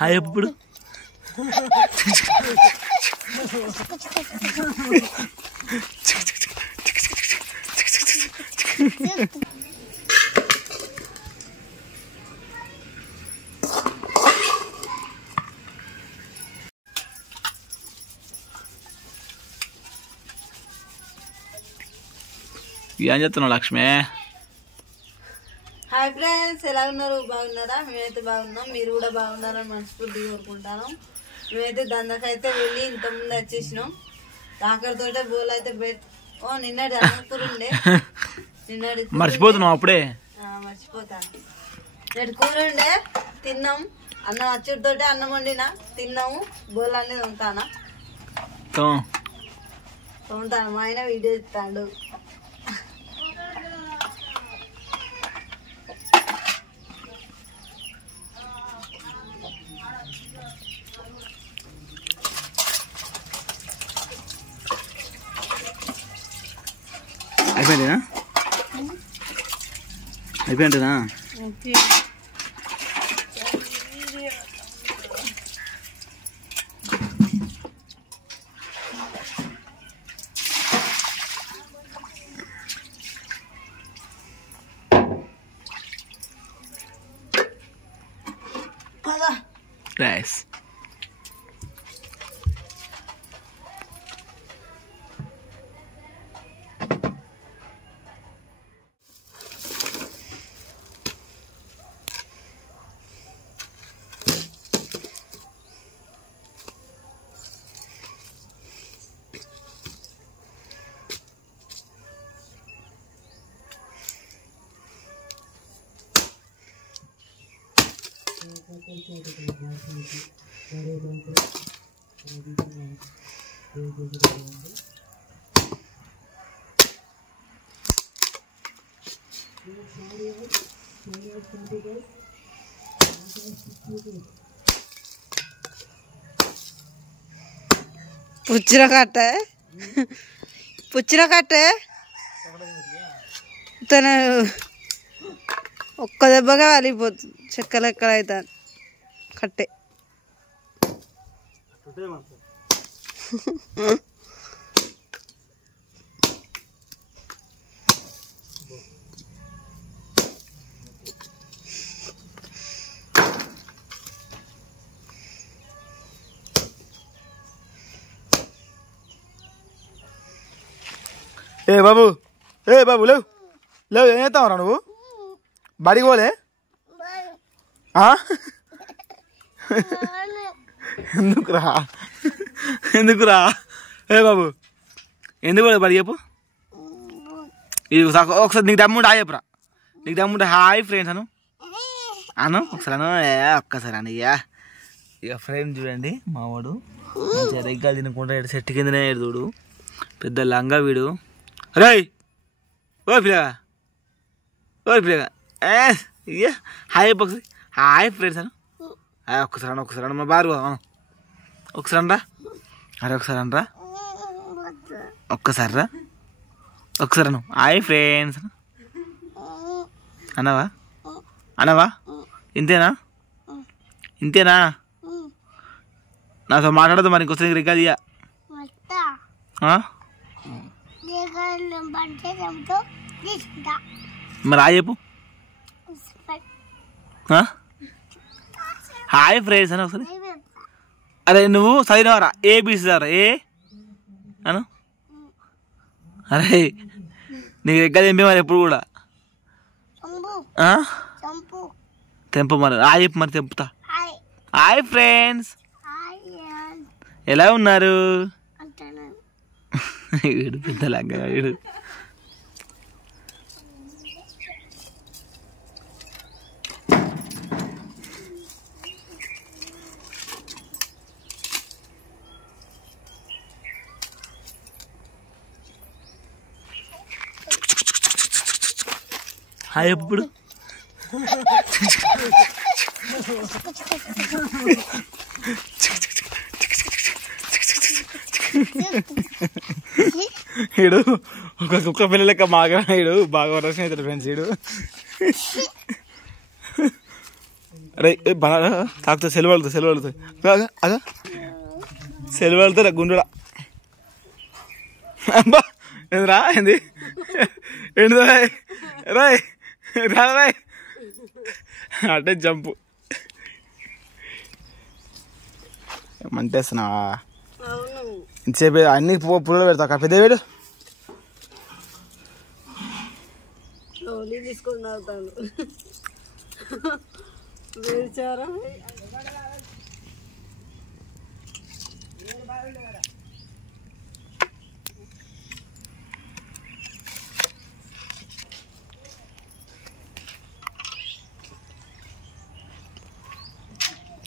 Hi ఎప్పుడు ఏం చెప్తున్నావు లక్ష్మి? హాయ్ ఫ్రెండ్స్, ఎలా ఉన్నారు? బాగున్నారా? మేమైతే బాగున్నాం, మీరు కూడా బాగున్నారని మనస్ఫూర్తిగా కోరుకుంటాను. మేమైతే దందకైతే వెళ్ళి ఇంతకుముందు వచ్చేసినాం. కాకరతోటే బోల్ అయితే నిన్నటి కూరుండే నిన్నటి మర్చిపోతున్నాం అప్పుడే. మర్చిపోతాను. నేటి కూరుండే తిన్నాం. అన్నం అచ్చుడితోటే అన్నం వండినా తిన్నాము. బోల్ అనేది ఉంటానా ఉంటాను. మా ఆయన వీడియో ఇస్తాడు. అయిపోయిందా? అయిపోయిందా? Nice. పుచ్చిర కట్టే తన ఒక్క దెబ్బగా వాలిపోతుంది. చెక్కలెక్కలు అవుతాను కట్టే. ఏ బాబు లేవు లేవు. ఏం చేస్తావురా నువ్వు? బడికి పోలే? ఎందుకురా? ఏ బాబు ఎందుకు పోలే బడి? చెప్పు. ఇది ఒకసారి నీకు దమ్ముంటే హాయ్ చెప్పురా. నీకు దమ్ముంటే హాయ్ ఫ్రెండ్స్ అను ఒకసారి ఒక్కసారి అని. ఇక ఫ్రెండ్స్ చూడండి, మావాడు మంచిగా రెగ్గాలు తినకుండా చెట్టు కిందనే చూడు. పెద్ద లంగా వీడు. రే ఓ పిల్లగా హాయ్ ఒకసారి హాయ్ ఫ్రెండ్స్ అను. ఒక్కసారి అన్న మా బారు ఒకసారి అనరా. అరే ఒకసారి అనరా. ఒక్కసారి రా. ఒకసారి అను హాయ్ ఫ్రెండ్స్ అనవా? ఇంతేనా? నాతో మాట్లాడదు మరి. ఇంకొకసారి రికార్డ్ ఇయ్య. మరి హాయ్ చెప్పు. హాయ్ ఫ్రెండ్స్ అని ఒకసారి. అరే నువ్వు చదివినవారా? ఏబీసీ సార్ ఏ అను. అరే నీకు ఎక్కడ తెంపే మరి ఎప్పుడు కూడా తెంప మరి. హాయ్ చెప్పు మరి తెంపుతా. హాయ్ ఫ్రెండ్స్ ఎలా ఉన్నారు? వీడు పెద్ద లంగా వీడు. హాయ్ ఎప్పుడు ఈడు ఒక కుక్క పిల్ల లెక్క బాగా ఈడు బాగా వరసం అవుతాడు ఫ్రెండ్స్. ఈడు అరే బాగా తాకుతా సెలవు వెళ్తుంది అగా సెలవు వెళ్తారా గుండుడా అబ్బా ఏందిరా ఏంది ఏంటి రాయ్ రాయ్ రాయ్ అంటే జంపు మంటేస్తున్నావా ఇంతసేపు అన్ని పుల్లలు పెడతా పెద్ద వేడు తీసుకొని తాగుతాను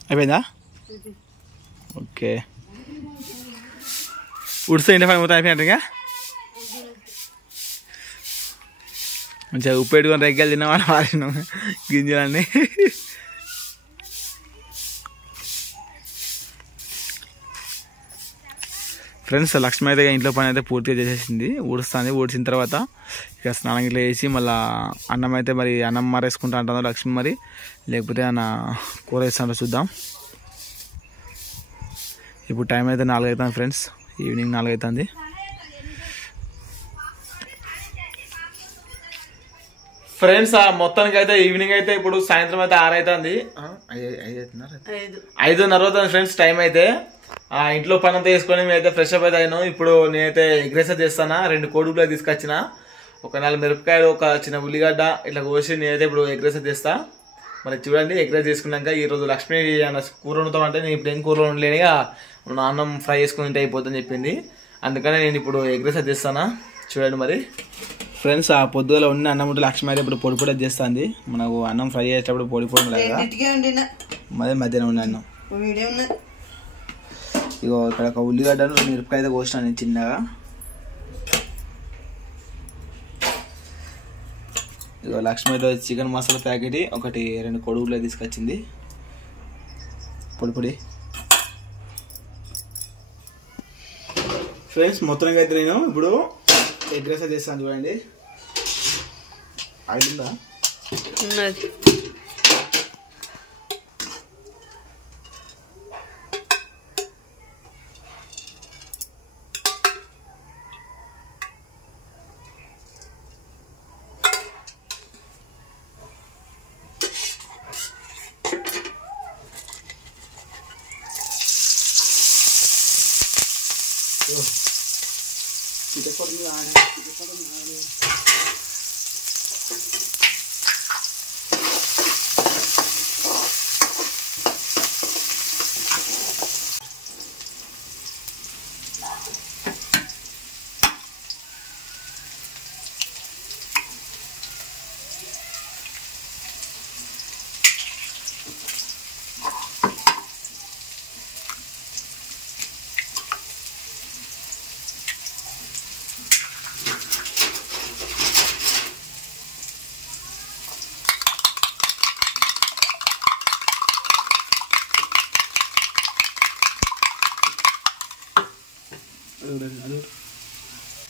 అయిపోయిందా ఓకే ఉడిస్తే ఇంటి పని మొత్తం అయిపోయినట్టు ఇంకా మంచిగా ఉప్పు పెట్టుకొని రెగ్గలు తిన్నామని వాడినాం గింజలన్నీ ఫ్రెండ్స్ లక్ష్మి అయితే ఇంట్లో పని అయితే పూర్తిగా చేసేసింది ఊడుస్తుంది ఊడ్చిన తర్వాత ఇక స్నానం ఇట్లా వేసి మళ్ళీ అన్నం అయితే మరి అన్నం మారేసుకుంటా అంటుందో లక్ష్మి మరి లేకపోతే అన్న కూర వేస్తాడో చూద్దాం ఇప్పుడు టైం అయితే 4 అవుతుంది ఫ్రెండ్స్ ఈవినింగ్ 4 అవుతుంది ఫ్రెండ్స్ మొత్తానికి అయితే ఈవినింగ్ అయితే ఇప్పుడు సాయంత్రం అయితే 6 అవుతుంది 5:30 అవుతుంది ఫ్రెండ్స్ టైం అయితే ఇంట్లో పని అంతా వేసుకొని మేమైతే ఫ్రెష్ అప్ అయితే అయినాం ఇప్పుడు నేనైతే ఎగ్ రైస్ చేస్తాను 2 కోడిగుడ్లు తీసుకొచ్చిన ఒక 4 మిరపకాయలు ఒక చిన్న ఉల్లిగడ్డ ఇట్లా కోసి నేనైతే ఇప్పుడు ఎగ్ రైస్ చేస్తా మరి చూడండి ఎగ్ రైస్ చేసుకున్నాక ఈరోజు లక్ష్మి కూర వండుతాం అంటే నేను ఇప్పుడు ఏం కూర వండలేనిగా అన్నం ఫ్రై చేసుకుని తింటే అయిపోతుందని చెప్పింది అందుకని నేను ఇప్పుడు ఎగ్ రైస్ చేస్తాను చూడండి మరి ఫ్రెండ్స్ ఆ పొద్దుగల ఉన్న అన్నం ఉంటే లక్ష్మి అయితే ఇప్పుడు పొడి పొడి చేస్తుంది మనకు అన్నం ఫ్రై చేసేటప్పుడు పొడి పొడి మధ్య మధ్యాహ్నం ఉన్న అన్నం ఇగో ఇక్కడ ఒక ఉల్లిగడ్డను మిరపకాయ అయితే కోసినాను నేను చిన్నగా ఇగో లక్ష్మి అయితే చికెన్ మసాలా ప్యాకెట్ ఒకటి 2 కోడిగుడ్లు తీసుకొచ్చింది పొడి పొడి ఫ్రెండ్స్ మొత్తంగా అయితే నేను ఇప్పుడు ఎగ్ రైస్ చేస్తాను చూడండి అయిందా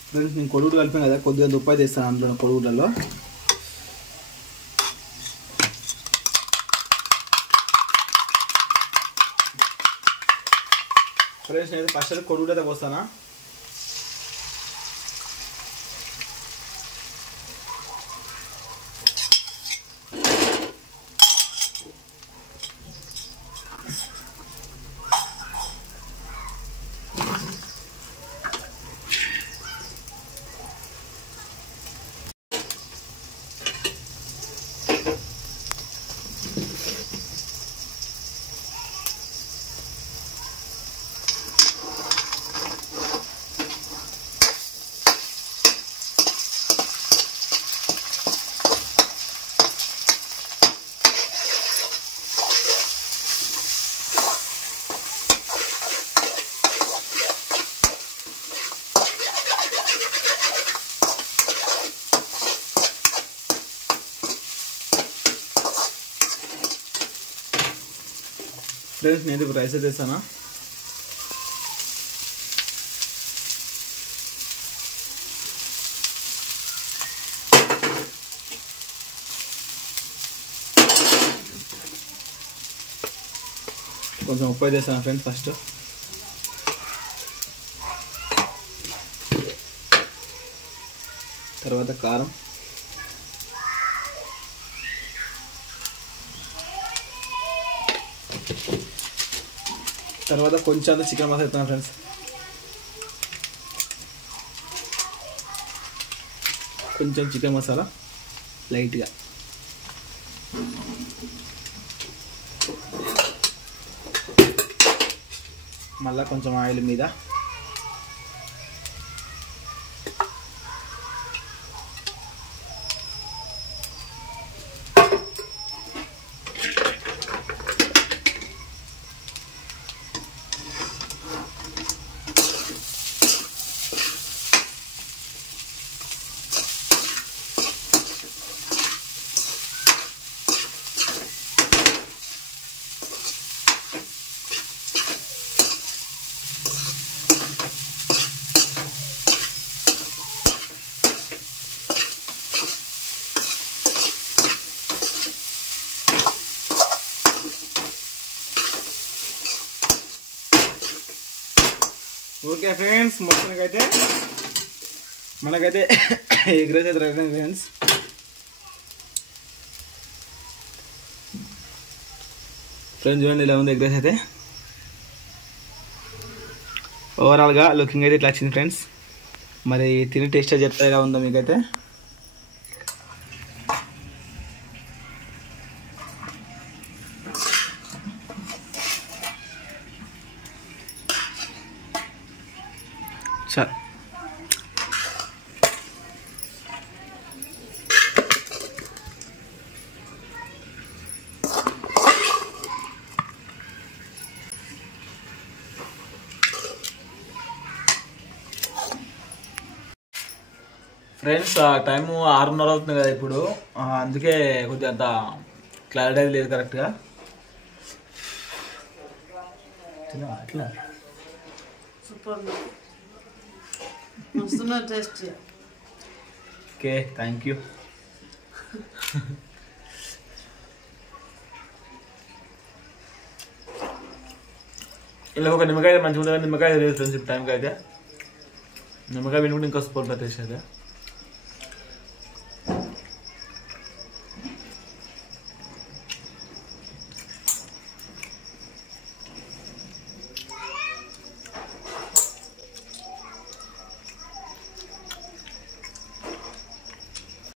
ఫ్రెండ్స్ నేను కొడుగుడ్డు కలిపాను కదా కొద్దిగా దుప్పాయి తెస్తాను అందులో కొడుగుడ్లలో ఫ్రెండ్స్ నేను ఫస్ట్ కొడుగుడ్డు అయితే పోస్తానా ఫ్రెండ్స్ నేను ఇప్పుడు రైస్ తెస్తానా కొంచెం ఉప్పు వేస్తాను ఫ్రెండ్స్ ఫస్ట్. తర్వాత కారం, తర్వాత కొంచెం చికెన్ మసాలా వేస్తాను ఫ్రెండ్స్. కొంచెం చికెన్ మసాలా లైట్గా, మళ్ళీ కొంచెం ఆయిల్ మీద ఓకే ఫ్రెండ్స్, మొత్తానికైతే మనకైతే ఎగ్ రైస్ అయితే రెడీ ఫ్రెండ్స్. చూడండి ఇలా ఉంది ఎగ్ రైస్ అయితే. ఓవరాల్గా లుకింగ్ అయితే ఇట్లా వచ్చింది ఫ్రెండ్స్. మరి తిని టేస్ట్ చెప్తా ఎలా ఉందో మీకైతే. సార్ ఫ్రెండ్స్ టైము 6:30 అవుతుంది కదా ఇప్పుడు, అందుకే కొద్దిగా అంత క్లారిటీ లేదు కరెక్ట్గా. అట్లా సూపర్ మస్తున్నా టేస్ట్. Okay, thank you. ఇలా ఒక నిమ్మకాయ మంచిగా ఉంటుంది. నిమ్మకాయ లేదు ఫ్రెండ్స్ టైంకి అయితే. నిమ్మకాయ వినుకుంటే ఇంకా సూపర్ టేస్ట్ అయితే.